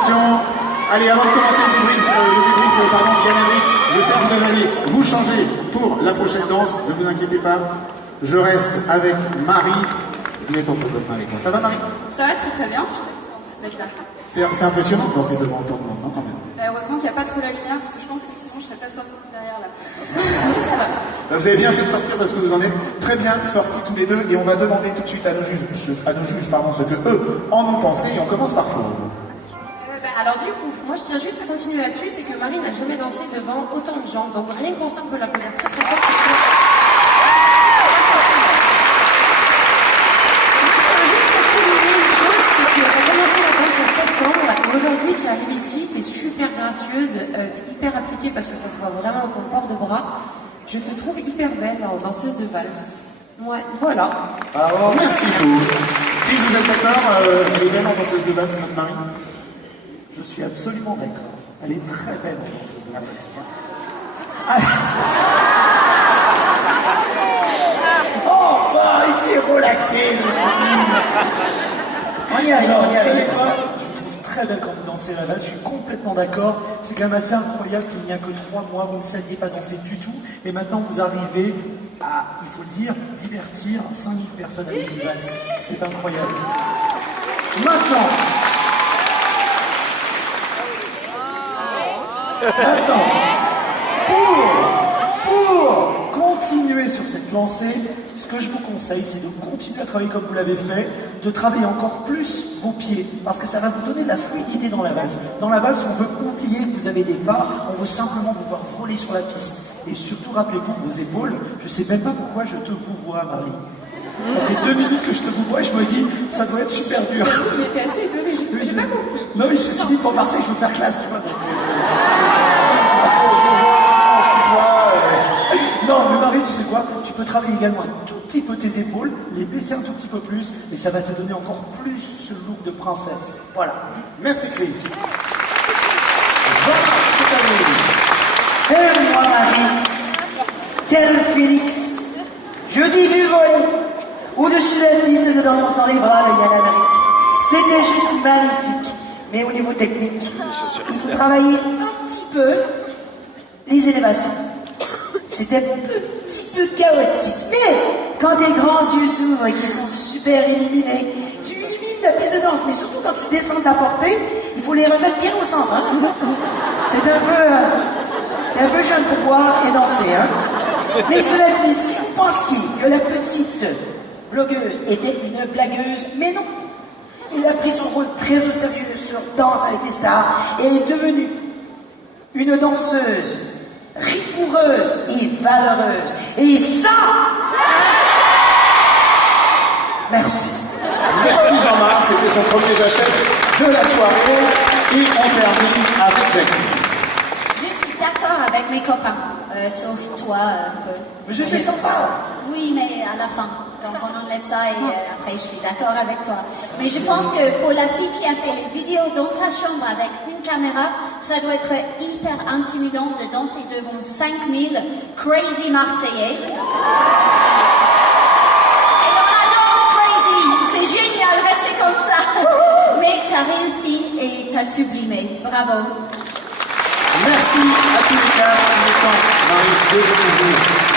félicitations. Allez, avant de commencer le débrief, pardon, Yann-Henri, je sais que vous allez vous changer pour la prochaine danse, ne vous inquiétez pas. Je reste avec Marie. Vous êtes entre votre main avec moi. Ça va, Marie? Ça va très bien, je suis contente d'être là. C'est impressionnant de danser devant autant de monde, non, quand même? Heureusement qu'il n'y a pas trop la lumière, parce que je pense que sinon je ne serais pas sortie derrière là. Ça va. Bah, vous avez bien fait de sortir parce que vous en êtes très bien sortis tous les deux et on va demander tout de suite à nos juges, ce que eux en ont pensé et on commence par Fauve. Alors du coup, moi je tiens juste à continuer là-dessus, c'est que Marie n'a jamais dansé devant autant de gens, donc rien que pour ça on peut l'applaudir très très fort. Parce que... Juste à souligner une chose, c'est qu'on a commencé la danse en septembre et aujourd'hui tu arrives ici, tu es super gracieuse, t'es hyper appliquée parce que ça se voit vraiment dans ton port de bras. Je te trouve hyper belle en danseuse de valse. Ouais, voilà. Alors, merci Fauve. Chris, vous êtes d'accord? Elle est belle en danseuse de valse, notre Marie? Je suis absolument d'accord. Elle est très belle en danseuse de valse. Enfin, il s'est relaxé, le petit. On y arrive, on y arrive. Vous savez quoi? Je vous trouve très belle quand vous dansez la valse, je suis complètement d'accord. C'est quand même assez incroyable qu'il n'y a que 3 mois, vous ne saviez pas danser du tout. Et maintenant, vous arrivez à, il faut le dire, divertir 5000 personnes avec une valse. C'est incroyable. Maintenant, pour continuer sur cette lancée, ce que je vous conseille, c'est de continuer à travailler comme vous l'avez fait, de travailler encore plus vos pieds, parce que ça va vous donner de la fluidité dans la valse. Dans la valse, on veut oublier que vous avez des pas, on veut simplement vous voir voler sur la piste. Et surtout, rappelez-vous de vos épaules, je sais même pas pourquoi je te vous vois, Marie. Ça fait 2 minutes que je te vous vois et je me dis, ça doit être super dur. J'étais assez étonnée, j'ai pas compris. Non, mais je me suis dit, pour Marseille, je veux faire classe, tu vois. Non, mais Marie, tu sais quoi? Tu peux travailler également un tout petit peu tes épaules, les baisser un tout petit peu plus, et ça va te donner encore plus ce look de princesse. Voilà. Merci Chris. Jean-Marc, c'est à vous. Moi, Marie, tel Félix, je dis du vol au-dessus de la piste de danse dans les bras de Yann Henri. C'était juste magnifique. Mais au niveau technique, il faut travailler un petit peu les élévations. C'était un petit peu chaotique. Mais quand tes grands yeux s'ouvrent et qu'ils sont super illuminés, tu illumines la piste de danse. Mais surtout quand tu descends de ta portée, il faut les remettre bien au centre. Hein. C'est un peu jeune pour boire et danser. Hein. Mais cela dit, si vous pensiez que la petite blogueuse était une blagueuse, mais non. Elle a pris son rôle très au sérieux sur Danse avec les stars et elle est devenue une danseuse rigoureuse et valeureuse. Et ça, merci. Merci Jean-Marc, c'était son premier j'achète de la soirée. Et on termine avec Jackie. Je suis d'accord avec mes copains, sauf toi un peu. Mais j'étais sympa. Oui, mais à la fin. Donc on enlève ça et après je suis d'accord avec toi. Mais je pense que pour la fille qui a fait les vidéos dans ta chambre avec une caméra, ça doit être hyper intimidant de danser devant 5000 crazy Marseillais. Et on adore crazy, c'est génial, restez comme ça. Mais t'as réussi et t'as sublimé. Bravo. Merci à tous les quatre. Il est temps, Marie, de vous.